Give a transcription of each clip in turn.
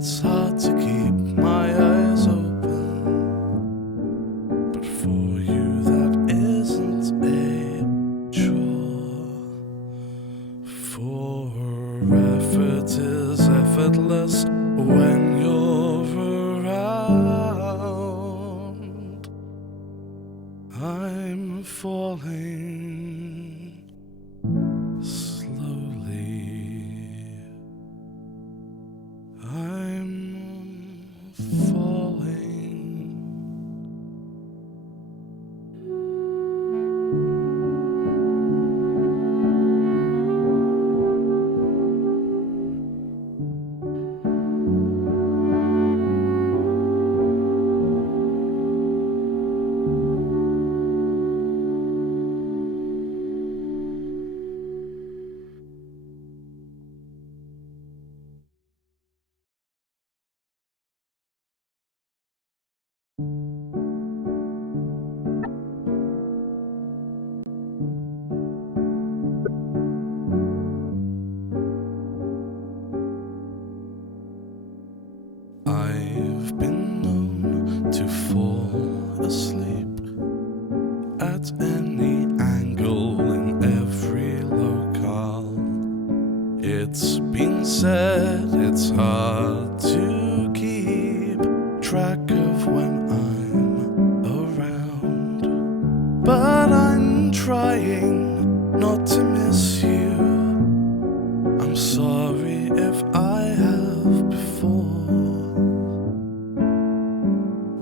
It's hard to keep my eyes open, but for you that isn't a chore. For effort is effortless when you're around. I'm falling slowly. I'm falling. I've been known to fall asleep at any angle in every locale. It's been said it's hard to keep track of when I'm around, but I'm trying not to miss you. I'm sorry if I have before.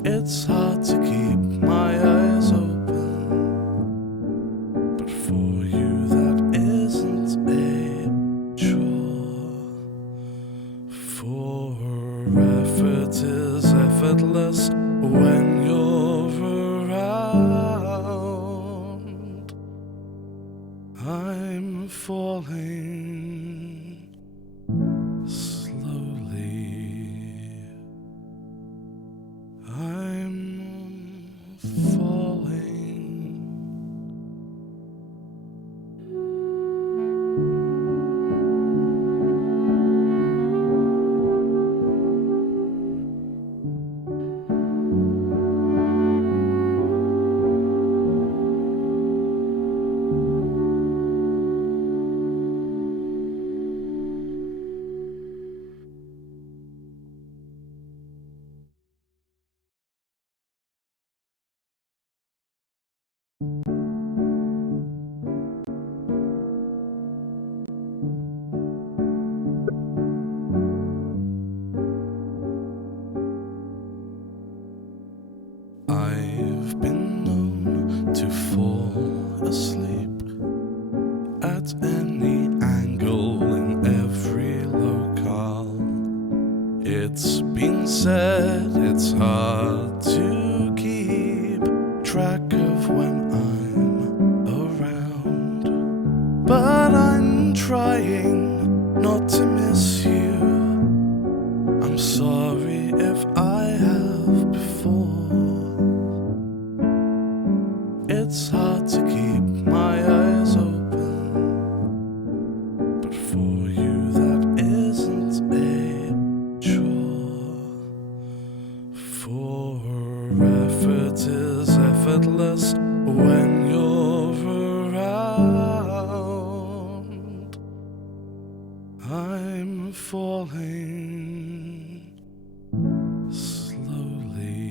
It's hard to keep my eyes open, but for you that isn't a chore. For effort is effortless when you're around. I'm falling slowly. I'm falling. I've been known to fall asleep at any angle in every locale. It's been said it's hard to keep track of when I'm around, but I'm trying not to miss you. I'm sorry if I have before. It's hard to keep my eyes open, but for you that isn't a chore. For effort is effortless when you're around. I'm falling slowly.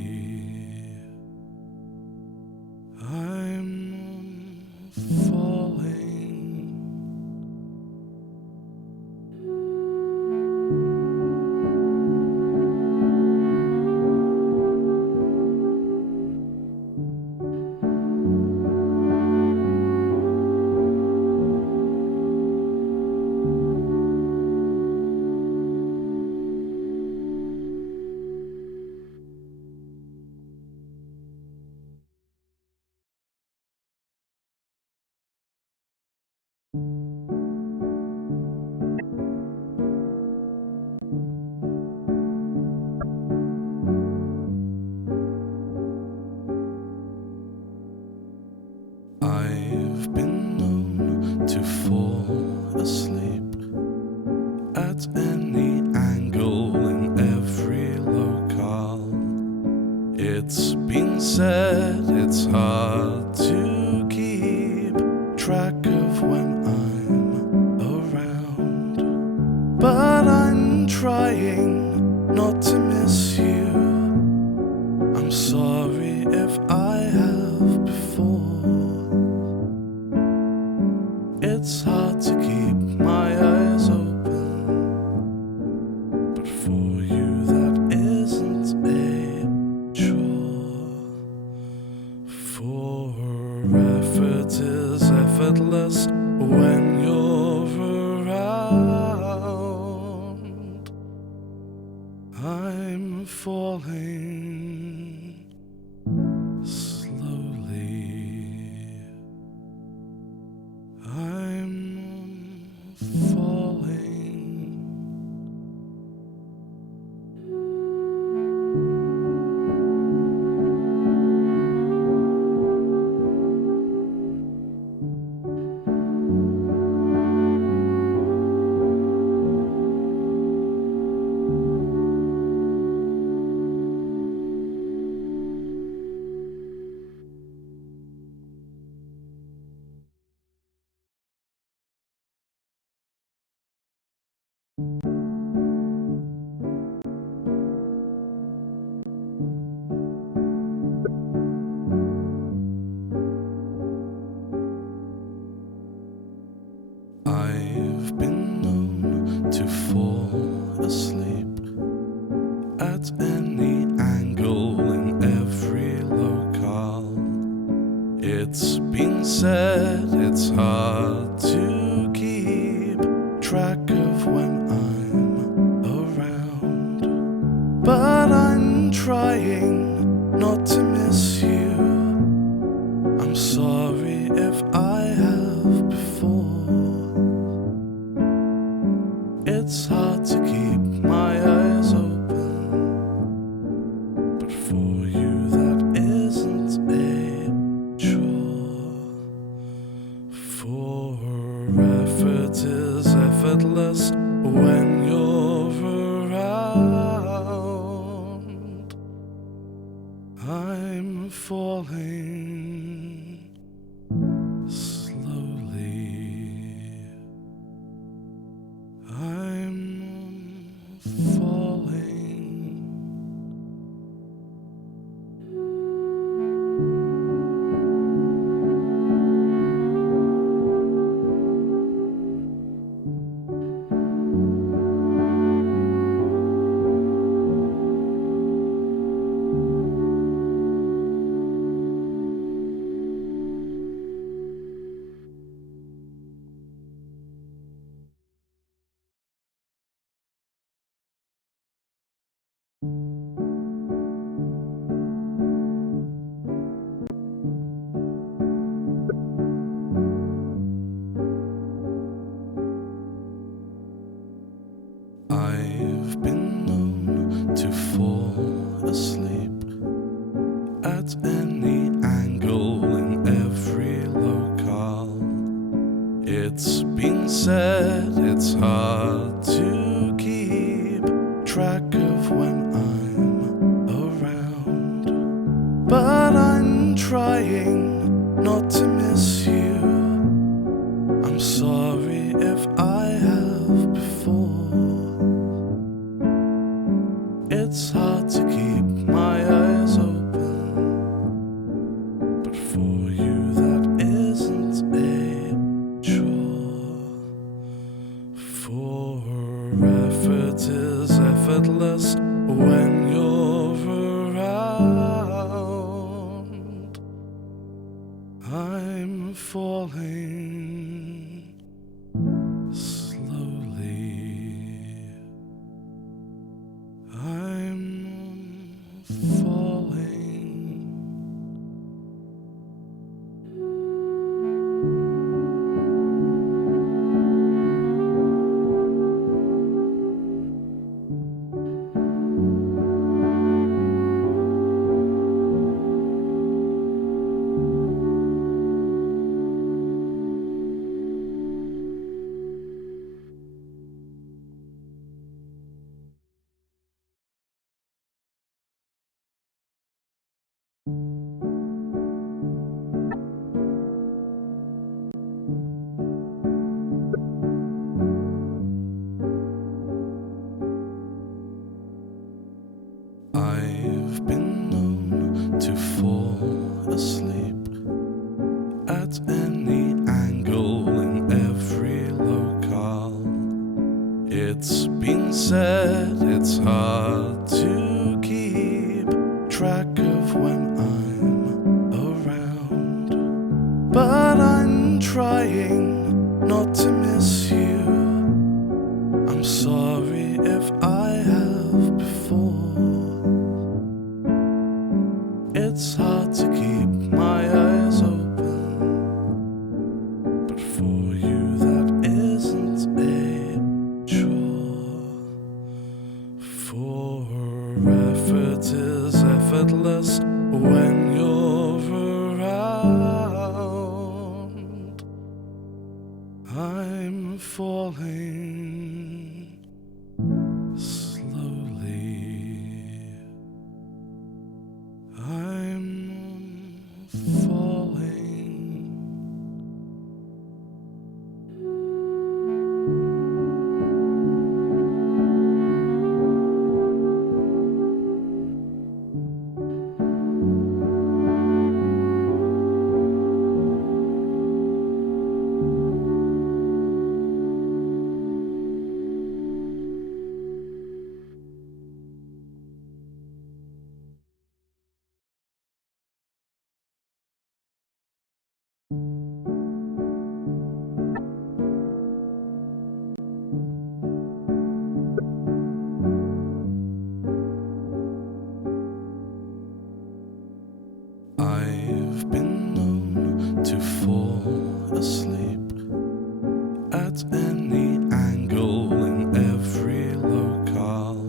I'm falling. not to miss you. I'm sorry if I have before. It's hard to keep my eyes open, but for you that isn't a chore. For effort is effortless when you're around. I'm falling slowly. I'm falling. I've been known to fall asleep at any angle in every locale. It's been said it's hard to keep track of when I'm around, but I'm trying not to miss you. I'm sorry if I have before. It's hard to keep my eyes open, but for you that isn't a chore. For effort is effortless when you're around. I'm falling slowly. I'm falling. I've been known to fall asleep at any angle in every locale. It's been said it's hard to keep track of when I'm around, but I'm trying not to miss you. I'm sorry if I have before. It's hard to keep my eyes open, but for you that isn't a chore. For effort is effortless when you're around. I'm falling slowly. I'm falling. I've been known to fall asleep at any angle in every locale. It's been said it's hard to keep track of when I'm around, but I'm trying not to miss you. I'm sorry if I have before. It's hard to keep my eyes open, but for you that isn't a chore. For effort is effortless when you're around. I'm falling slowly. I'm falling. I've been known to fall asleep at any angle in every locale.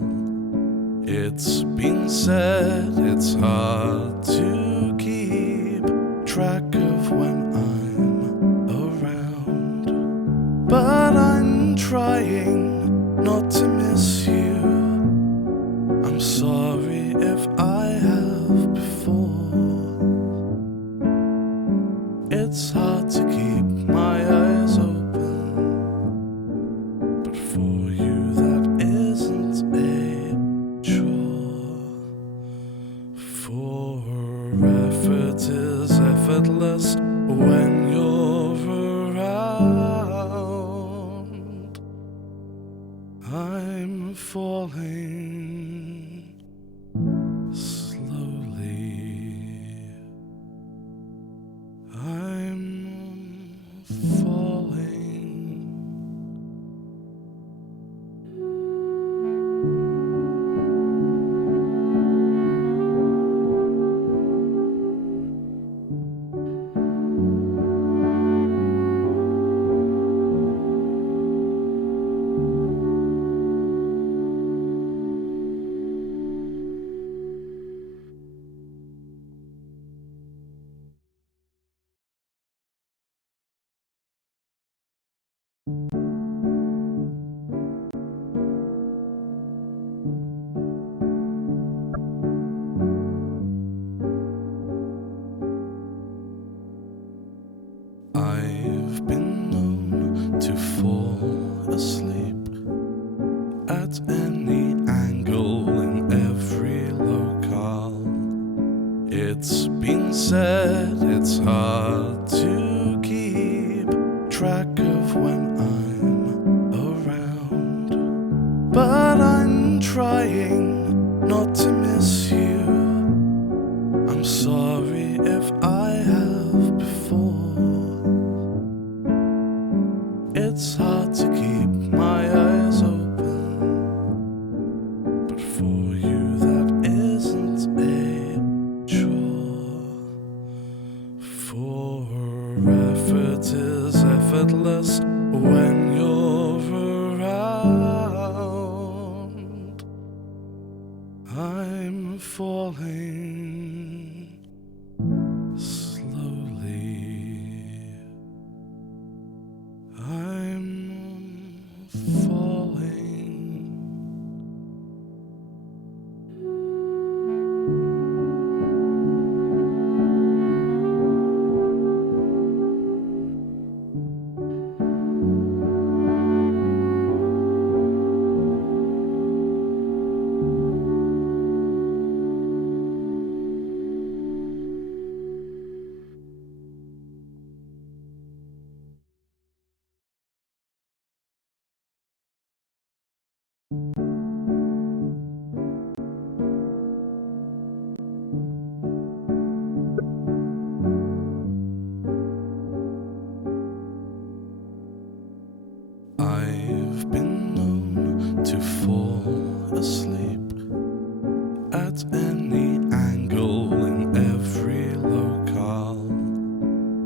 It's been said it's hard to keep track of when I'm around, but I'm trying not to miss you. I'm sorry if I have before. It's hard to keep my eyes open, but for you that isn't a chore. For effort is effortless when you're around. I'm falling slowly. I'm falling. I've been known to fall asleep at any angle in every locale. It's been said it's hard to keep track of when I'm around, but I'm trying not to miss you. I'm sorry if I have before. It's hard to keep my eyes open, but for you that isn't a chore. For effort is effortless when you're around. I'm falling slowly. I'm falling. fall asleep at any angle in every locale.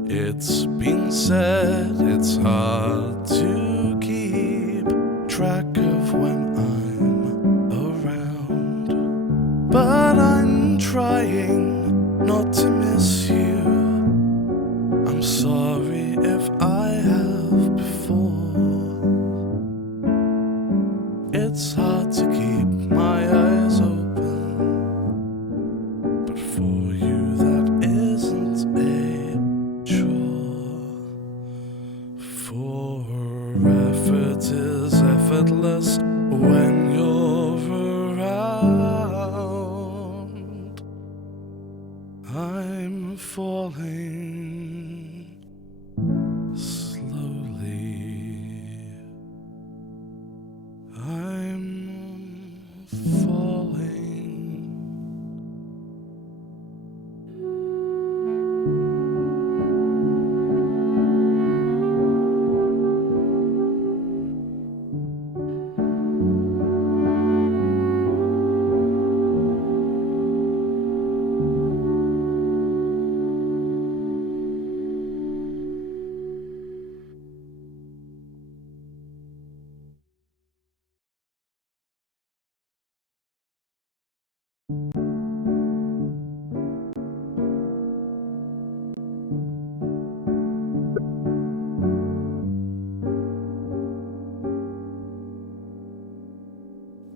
It's been said it's hard to keep track of when I'm around, but I'm trying not to miss you. I'm sorry if I have before. It's hard to keep my eyes open, but for you that isn't a chore. For effort is effortless when you're around. I'm falling slowly. I'm falling.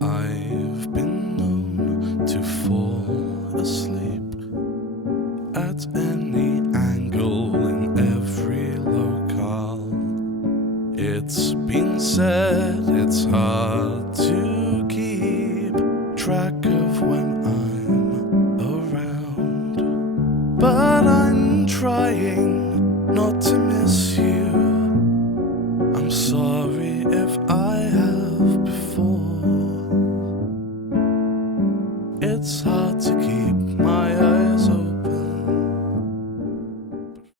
I've been known to fall asleep at any angle in every locale. It's been said it's hard to keep track of when I'm around, but I'm trying not to miss you.